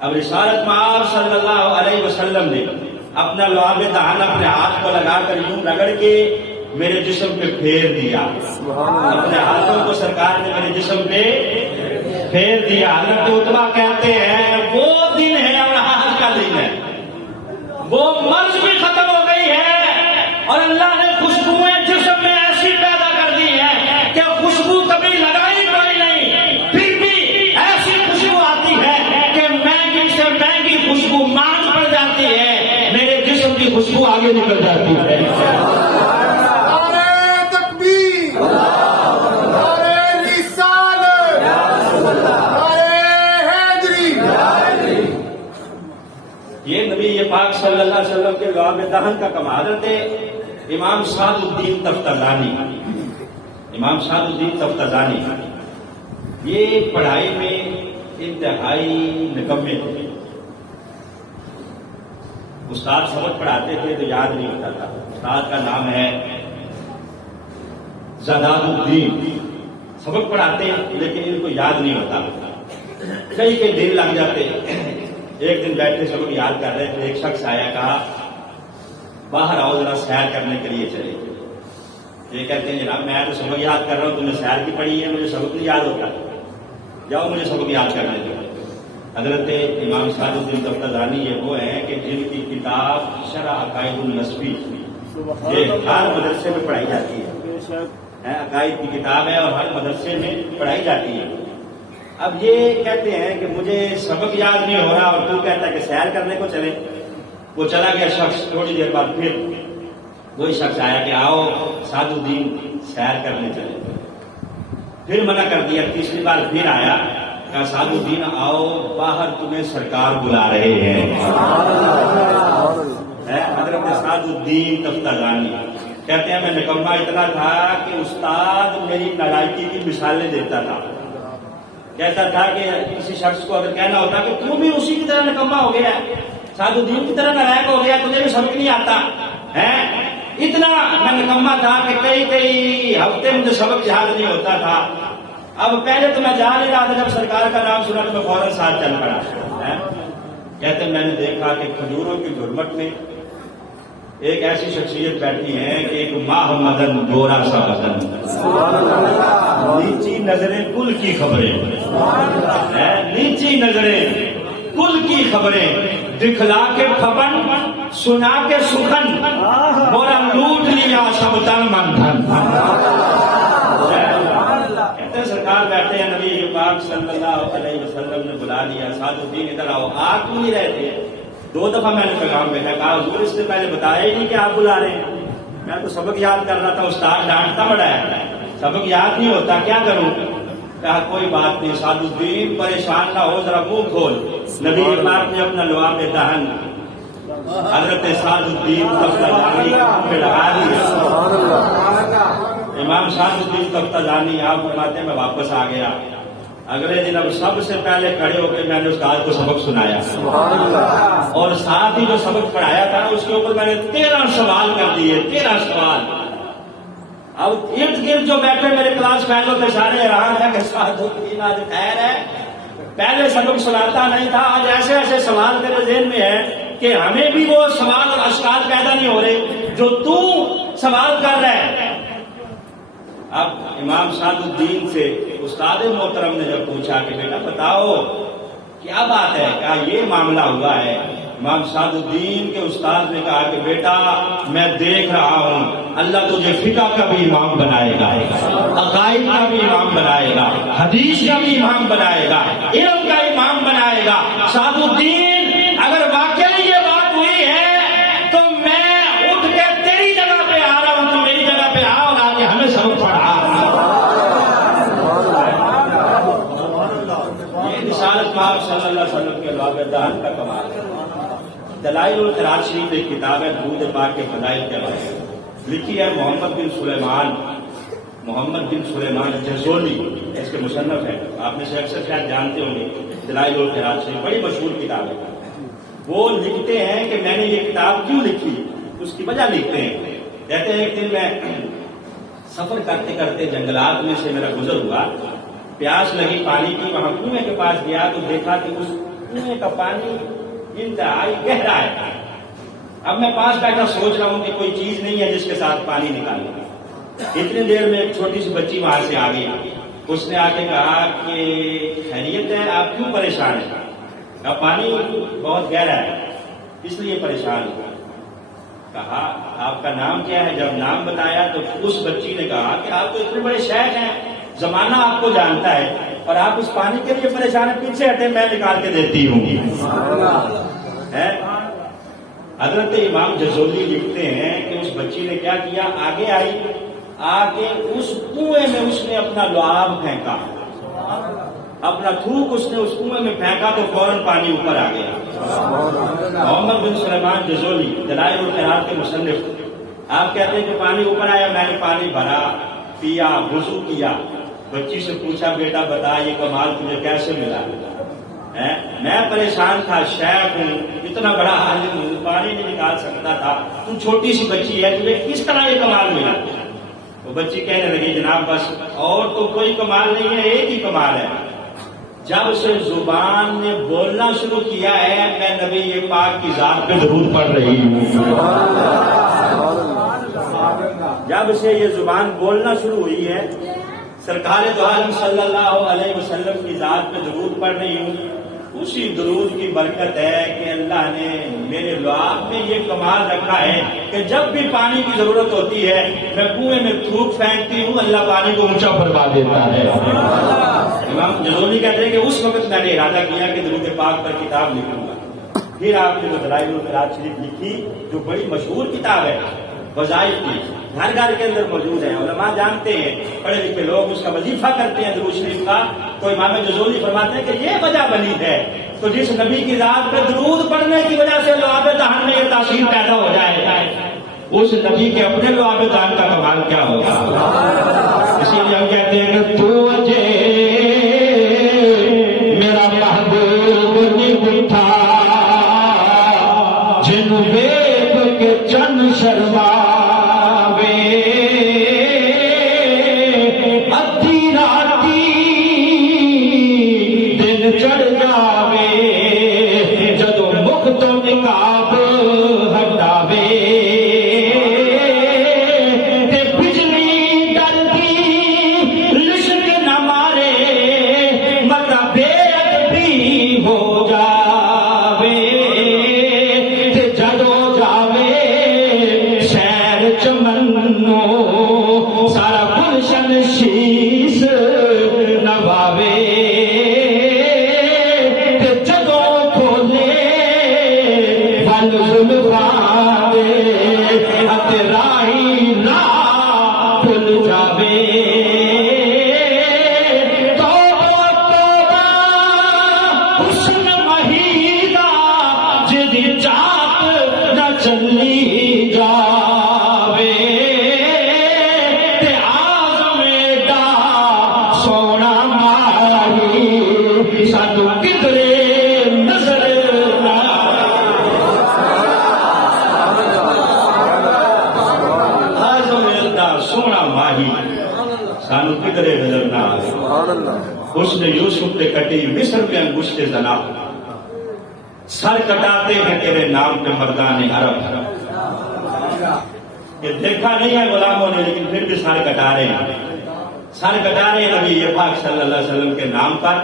اب رسالت میں آپ صلی اللہ علیہ وسلم نے اپنا لعاب دہن اپنے ہاتھ کو لگا کر یوں رگڑ کے میرے جسم پہ پھیر دیا، اپنے ہاتھوں کو سرکار نے میرے جسم پہ پھیر دیا۔ حضرت عتبہ کہتے ہیں وہ دن ہے اور آج کا دن ہے، وہ مرض بھی ختم ہو گئی ہے اور اللہ نے خوشبوئیں جسم میں ایسی پیدا کر دی ہے کہ خوشبو کبھی لگائی کوئی نہیں، پھر بھی ایسی خوشبو آتی ہے کہ مہنگی سے مہنگی خوشبو مانگ پڑ جاتی ہے، میرے جسم کی خوشبو آگے نکل جاتی ہے۔ یہ نبی پاک صلی اللہ علیہ وسلم کے لعاب دہن کا کمال۔ حضرت امام سعد الدین تفتزانی، امام سعد الدین تفتزانی یہ پڑھائی میں انتہائی نکمے تھے۔ استاد سبق پڑھاتے تھے تو یاد نہیں ہوتا تھا۔ استاد کا نام ہے زاداد الدین، سبق پڑھاتے لیکن ان کو یاد نہیں ہوتا، کئی دن لگ جاتے۔ ایک دن بیٹھے سبق یاد کر رہے تھے، ایک شخص آیا، کہا باہر آؤ ذرا سیر کرنے کے لیے چلے۔ یہ کہتے ہیں جناب میں تو سبق یاد کر رہا ہوں، تم نے سیر کی پڑھی ہے، مجھے سبق نہیں یاد ہوتا، جاؤ مجھے سبق یاد کرنے دو۔ حضرت امام سعد الدین تفتزانی یہ وہ ہیں کہ جن کی کتاب شرح عقائد النسبی یہ ہر مدرسے میں پڑھائی جاتی ہے، عقائد کی کتاب ہے اور ہر مدرسے میں پڑھائی جاتی ہے۔ اب یہ کہتے ہیں کہ مجھے سبق یاد نہیں ہو رہا اور تو کہتا ہے کہ سیر کرنے کو چلے۔ وہ چلا گیا شخص، تھوڑی دیر بعد پھر وہی شخص آیا کہ آؤ سعد الدین سیر کرنے چلے، پھر منع کر دیا۔ تیسری بار پھر آیا، کہا سعد الدین آؤ باہر تمہیں سرکار بلا رہے ہیں۔ حضرت سعد الدین تفتزانی کہتے ہیں میں نکما اتنا تھا کہ استاد میری نالائکی کی مثالیں دیتا تھا، کہتا تھا کہ کسی شخص کو اگر کہنا ہوتا کہ تو بھی اسی کی طرح نکما ہو گیا، سعد الدین کی طرح نالائق ہو گیا، تجھے بھی سمجھ نہیں آتا ہے، اتنا میں نکما تھا کہ کئی ہفتے مجھے سبق یاد نہیں ہوتا تھا۔ اب پہلے تو میں جا نہیں رہا تھا، جب سرکار کا نام سنا تو میں فوراً ساتھ چل پڑا۔ کہتے میں نے دیکھا کہ کھجوروں کی جھرمٹ میں ایک ایسی شخصیت بیٹھی ہے کہ ایک ماہ مدن گورا سا بدن، نیچی نظریں کل کی خبریں، نیچی نظریں کل کی خبریں، دکھلا کے کھبن سنا کے سخن، گورا لوٹ لیا سب تن من دھن۔ کہتے ہیں سرکار بیٹھے ہیں، نبی پاک صلی اللہ علیہ وسلم نے بلا لیا، سعد الدین ادھر آؤ، آ کیوں نہیں رہے تھے؟ 2 دفعہ میں نے پیغام بھیجا، کہا حضور اس سے پہلے بتایا ہی نہیں کہ آپ بلا رہے ہیں، میں تو سبق یاد کر رہا تھا، استاد ڈانٹتا بڑا ہے، سبق یاد نہیں ہوتا، کیا کروں؟ کہا کوئی بات نہیں سعد الدین پریشان نہ ہو، ذرا منہ کھول۔ نبی پاک نے اپنا لعاب دہن حضرت سعد الدین تفتزانی پہ لگا دیا۔ امام سعد الدین تفتزانی آپ فرماتے ہیں میں واپس آ گیا، اگلے دن اب سب سے پہلے کھڑے ہو کے میں نے استاد کو سبق سنایا، اور ساتھ ہی جو سبق پڑھایا تھا اس کے اوپر میں نے 13 سوال کر دیے، 13 سوال۔ اب ارد گرد جو بیٹھے میرے کلاس فیلو کے سارے حیران ہیں کہ سعد الدین آج خیر ہے، پہلے سبق سناتا نہیں تھا، آج ایسے ایسے سوال تیرے ذہن میں ہے کہ ہمیں بھی وہ سوال اور اشکال پیدا نہیں ہو رہے جو تو سوال کر رہا ہے۔ اب امام سعد الدین سے استاد محترم نے جب پوچھا کہ بیٹا بتاؤ کیا بات ہے، کہا یہ معاملہ ہوا ہے۔ امام سعد الدین کے استاد نے کہا کہ بیٹا میں دیکھ رہا ہوں اللہ تجھے فقہ کا بھی امام بنائے گا، عقائد کا بھی امام بنائے گا، حدیث کا بھی امام بنائے گا، علم کا امام بنائے گا۔ سعد الدین اگر واقعی یہ بات ہوئی ہے تو میں اٹھ کے تیری جگہ پہ آ رہا ہوں، تو میری جگہ پہ آ اور آ کے ہمیں سبق پڑھا۔ یہ رسالت پاک صلی اللہ علیہ وسلم کے لواب دہن کا کمال ہے۔ دلائل القرآن شریف ایک کتاب ہے درود پاک کے فضائل کے بارے میں، لکھی ہے محمد بن سلیمان جزولی، اس کے مصنف ہے، آپ میں سے اکثر شاید جانتے ہوں گے۔ دلائل القرآن شریف بڑی مشہور کتاب ہے۔ وہ لکھتے ہیں کہ میں نے یہ کتاب کیوں لکھی، اس کی وجہ لکھتے ہیں۔ کہتے ہیں ایک دن میں سفر کرتے کرتے جنگلات میں سے میرا گزر ہوا، پیاس لگی پانی کی، وہاں کنویں کے پاس گیا تو دیکھا کہ اس کنویں کا پانی انتہائی گہرا ہے۔ اب میں پاس بیٹھا سوچ رہا ہوں کہ کوئی چیز نہیں ہے جس کے ساتھ پانی نکالوں۔ اتنی دیر میں ایک چھوٹی سی بچی وہاں سے آ گئی، اس نے آ کے کہا کہ خیریت ہے، آپ کیوں پریشان ہیں؟ کہا پانی بہت گہرا ہے اس لیے پریشان ہوں۔ کہا آپ کا نام کیا ہے؟ جب نام بتایا تو اس بچی نے کہا کہ آپ تو اتنے بڑے شیخ ہیں، زمانہ آپ کو جانتا ہے اور آپ اس پانی کے لیے پریشان ہیں، پیچھے ہٹے میں نکال کے دیتی ہوں۔ حضرت امام جزولی لکھتے ہیں کہ اس بچی نے کیا کیا، آگے آئی، آگے اس کنویں میں اس نے اپنا لعاب پھینکا، اپنا تھوک اس نے اس کنویں میں پھینکا تو فوراً پانی اوپر آ گیا۔ محمد بن سلیمان جزولی دلائل القرآن کے مصنف، آپ کہتے ہیں کہ پانی اوپر آیا، میں نے پانی بھرا، پیا، وضو کیا۔ بچی سے پوچھا بیٹا بتا یہ کمال تجھے کیسے ملا؟ میں پریشان تھا، شیخ ہوں، اتنا بڑا عالم ہوں، پانی نہیں نکال سکتا تھا، تو چھوٹی سی بچی ہے، تجھے کس طرح یہ کمال ملا؟ وہ بچی کہنے لگی جناب بس اور تو کوئی کمال نہیں ہے، ایک ہی کمال ہے، جب سے زبان نے بولنا شروع کیا ہے میں نبی یہ پاک کی ذات پہ درود پڑھ رہی ہوں۔ جب سے یہ زبان بولنا شروع ہوئی ہے سرکار دو عالم صلی اللہ علیہ وسلم کی ذات پہ درود پڑھ رہی ہوں۔ اسی درود کی برکت ہے کہ اللہ نے میرے لعاب میں یہ کمال رکھا ہے کہ جب بھی پانی کی ضرورت ہوتی ہے میں کنویں میں تھوک پھینکتی ہوں، اللہ پانی کو اونچا فرما دیتا ہے۔ امام جزولی کہتے ہیں کہ اس وقت میں نے ارادہ کیا کہ درود پاک پر کتاب لکھوں گا۔ پھر آپ نے دلائل القرآن شریف لکھی جو بڑی مشہور کتاب ہے، وظائف کی، گھر گھر کے اندر موجود ہیں، علماء جانتے ہیں، پڑھے لکھے لوگ اس کا وظیفہ کرتے ہیں درود شریف کا۔ تو امام جزولی فرماتے ہیں کہ یہ وجہ بنی ہے تو جس نبی کی ذات پہ درود پڑھنے کی وجہ سے لعاب دہن میں یہ تاثیر پیدا ہو جائے، اس نبی کے اپنے لعاب دہن کا کمال کیا ہوگا؟ اسی لیے ہم کہتے ہیں کہ تو میرا محبوب نہیں تھا جن ویب کے چند شرما سانو کدھر نظر نہ آئے۔ حسن یوسف پہ کٹی مصر میں انگشت زنا، سر کٹاتے ہیں تیرے نام پہ مردان عرب۔ یہ دیکھا نہیں ہے غلاموں نے لیکن پھر بھی سر کٹا رہے ہیں، سر کٹا رہے ہیں نبی پاک صلی اللہ علیہ وسلم کے نام پر۔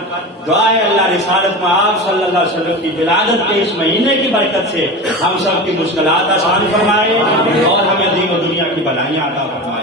دعا ہے اللہ رسالت میں آپ صلی اللہ علیہ وسلم کی ولادت کے اس مہینے کی برکت سے ہم سب کی مشکلات آسان فرمائے اور ہمیں دین و دنیا کی بلائیاں عطا فرمائے۔